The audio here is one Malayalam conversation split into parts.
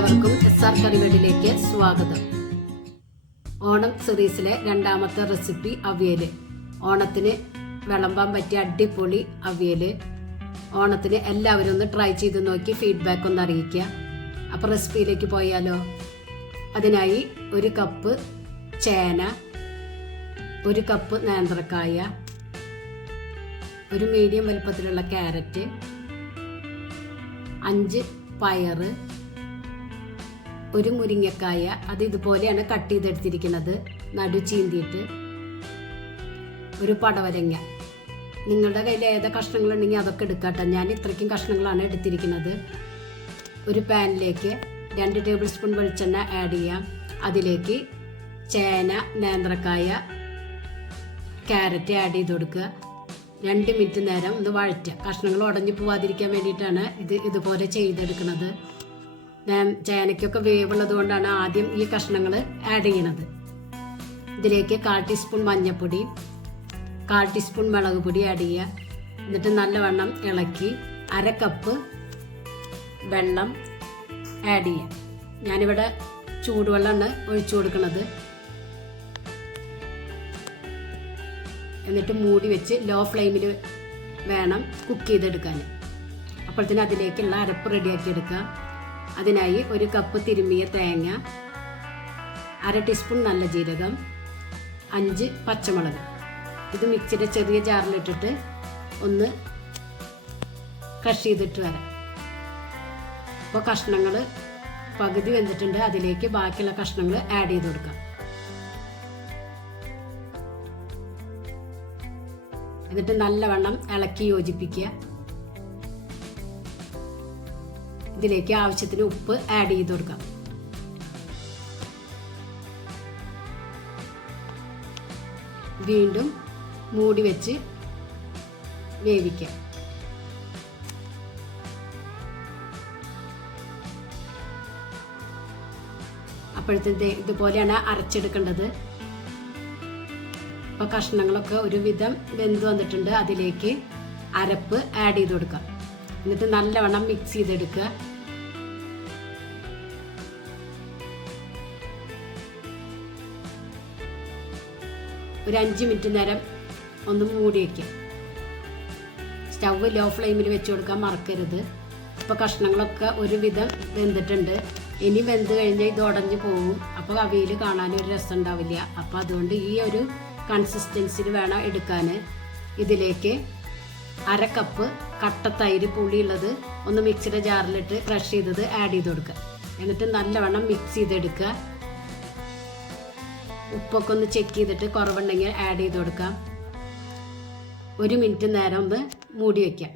എല്ലാവർക്കും എസ് ആർ കറിവേടിലേക്ക് സ്വാഗതം. ഓണം സീരീസിലെ രണ്ടാമത്തെ റെസിപ്പി അവിയൽ. ഓണത്തിന് വിളമ്പാൻ പറ്റിയ അടിപൊളി അവിയൽ. ഓണത്തിന് എല്ലാവരും ഒന്ന് ട്രൈ ചെയ്ത് നോക്കി ഫീഡ്ബാക്ക് ഒന്ന് അറിയിക്കുക. അപ്പോൾ റെസിപ്പിയിലേക്ക് പോയാലോ? അതിനായി ഒരു കപ്പ് ചേന ഒരു കപ്പ് നേന്ത്രക്കായ ഒരു മീഡിയം വലുപ്പത്തിലുള്ള ക്യാരറ്റ് അഞ്ച് പയറ് ഒരു മുരിങ്ങക്കായ അത് ഇതുപോലെയാണ് കട്ട് ചെയ്തെടുത്തിരിക്കുന്നത്. നടു ചീന്തിയിട്ട് ഒരു പടവരങ്ങ. നിങ്ങളുടെ കയ്യിൽ ഏത് കഷ്ണങ്ങളുണ്ടെങ്കിൽ അതൊക്കെ എടുക്കട്ടെ. ഞാൻ ഇത്രയ്ക്കും കഷ്ണങ്ങളാണ് എടുത്തിരിക്കുന്നത്. ഒരു പാനിലേക്ക് രണ്ട് ടേബിൾ സ്പൂൺ വെളിച്ചെണ്ണ ആഡ് ചെയ്യാം. അതിലേക്ക് ചേന നേന്ത്രക്കായ ക്യാരറ്റ് ആഡ് ചെയ്ത് കൊടുക്കുക. രണ്ട് മിനിറ്റ് നേരം ഒന്ന് വഴറ്റുക. കഷ്ണങ്ങൾ ഉടഞ്ഞു പോവാതിരിക്കാൻ വേണ്ടിയിട്ടാണ് ഇത് ഇതുപോലെ ചെയ്തെടുക്കുന്നത്. ചേനയ്ക്കൊക്കെ വേവുള്ളത് കൊണ്ടാണ് ആദ്യം ഈ കഷ്ണങ്ങൾ ആഡ് ചെയ്യണത്. ഇതിലേക്ക് കാൽ ടീസ്പൂൺ മഞ്ഞൾപ്പൊടി കാൽ ടീസ്പൂൺ മുളക് പൊടി ആഡ് ചെയ്യുക. എന്നിട്ട് നല്ലവണ്ണം ഇളക്കി അര കപ്പ് വെള്ളം ആഡ് ചെയ്യുക. ഞാനിവിടെ ചൂടുവെള്ളമാണ് ഒഴിച്ചു കൊടുക്കുന്നത് എന്നിട്ട് മൂടി വെച്ച് ലോ ഫ്ലെയിമിൽ വേണം കുക്ക് ചെയ്തെടുക്കാൻ. അപ്പോഴത്തേന് അതിലേക്കുള്ള അരപ്പ് റെഡിയാക്കി എടുക്കുക. അതിനായി ഒരു കപ്പ് തിരുമ്മിയ തേങ്ങ അര ടീസ്പൂൺ നല്ല ജീരകം അഞ്ച് പച്ചമുളക്. ഇത് മിക്സിയുടെ ചെറിയ ജാറിലിട്ടിട്ട് ഒന്ന് ക്രഷ് ചെയ്തിട്ട് വരാം. അപ്പോൾ കഷ്ണങ്ങൾ പകുതി വെന്തിട്ടുണ്ട്. അതിലേക്ക് ബാക്കിയുള്ള കഷ്ണങ്ങൾ ആഡ് ചെയ്ത് കൊടുക്കാം. എന്നിട്ട് നല്ലവണ്ണം ഇളക്കി യോജിപ്പിക്കുക. ഇതിലേക്ക് ആവശ്യത്തിന് ഉപ്പ് ആഡ് ചെയ്ത് കൊടുക്കാം. വീണ്ടും മൂടി വെച്ച് വേവിക്കാം. അപ്പോഴത്തെ ഇതുപോലെയാണ് അരച്ചെടുക്കേണ്ടത്. ഇപ്പോൾ കഷ്ണങ്ങളൊക്കെ ഒരുവിധം വെന്ത് വന്നിട്ടുണ്ട്. അതിലേക്ക് അരപ്പ് ആഡ് ചെയ്ത് കൊടുക്കാം. എന്നിട്ട് നല്ലവണ്ണം മിക്സ് ചെയ്തെടുക്കുക. ഒരു അഞ്ച് മിനിറ്റ് നേരം ഒന്ന് മൂടി വയ്ക്കുക സ്റ്റവ് ലോ ഫ്ലെയിമിൽ വെച്ച് കൊടുക്കാൻ മറക്കരുത്. ഇപ്പോൾ കഷ്ണങ്ങളൊക്കെ ഒരുവിധം വെന്തിട്ടുണ്ട്. ഇനി വെന്ത് കഴിഞ്ഞാൽ ഇത് ഉടഞ്ഞു പോകും അപ്പോൾ അവയിൽ കാണാൻ ഒരു രസം ഉണ്ടാവില്ല. അപ്പോൾ അതുകൊണ്ട് ഈ ഒരു കൺസിസ്റ്റൻസിൽ വേണം എടുക്കാൻ ഇതിലേക്ക് അര കപ്പ് കട്ട തൈര് പുളിയുള്ളത് ഒന്ന് മിക്സിയുടെ ജാറിലിട്ട് ക്രഷ് ചെയ്തത് ആഡ് ചെയ്ത് കൊടുക്കുക. എന്നിട്ട് നല്ലവണ്ണം മിക്സ് ചെയ്തെടുക്കുക. ഉപ്പൊക്കെ ഒന്ന് ചെക്ക് ചെയ്തിട്ട് കുറവുണ്ടെങ്കിൽ ആഡ് ചെയ്ത് കൊടുക്കാം. ഒരു മിനിറ്റ് നേരം ഒന്ന് മൂടി വയ്ക്കാം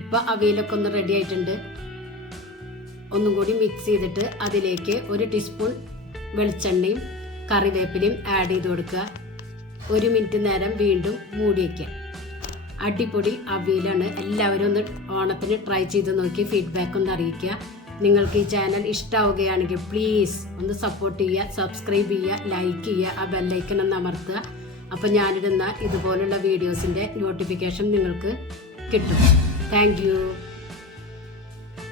ഇപ്പൊ അവയിലൊക്കെ ഒന്ന് റെഡി ആയിട്ടുണ്ട്. ഒന്നും കൂടി മിക്സ് ചെയ്തിട്ട് അതിലേക്ക് ഒരു ടീസ്പൂൺ വെളിച്ചെണ്ണയും കറിവേപ്പിലയും ആഡ് ചെയ്ത് കൊടുക്കുക ഒരു മിനിറ്റ് നേരം വീണ്ടും മൂടി വയ്ക്കുക അടിപൊളി അവിയലാണ്. എല്ലാവരും ഒന്ന് ഓണത്തിന് ട്രൈ ചെയ്ത് നോക്കി ഫീഡ്ബാക്ക് ഒന്ന് അറിയിക്കുക. നിങ്ങൾക്ക് ഈ ചാനൽ ഇഷ്ടമാവുകയാണെങ്കിൽ പ്ലീസ് ഒന്ന് സപ്പോർട്ട് ചെയ്യുക സബ്സ്ക്രൈബ് ചെയ്യുക ലൈക്ക് ചെയ്യുക ആ ബെല്ലൈക്കൺ ഒന്ന് അമർത്തുക. അപ്പോൾ ഞാനിടുന്ന ഇതുപോലുള്ള വീഡിയോസിന്റെ നോട്ടിഫിക്കേഷൻ നിങ്ങൾക്ക് കിട്ടും. താങ്ക്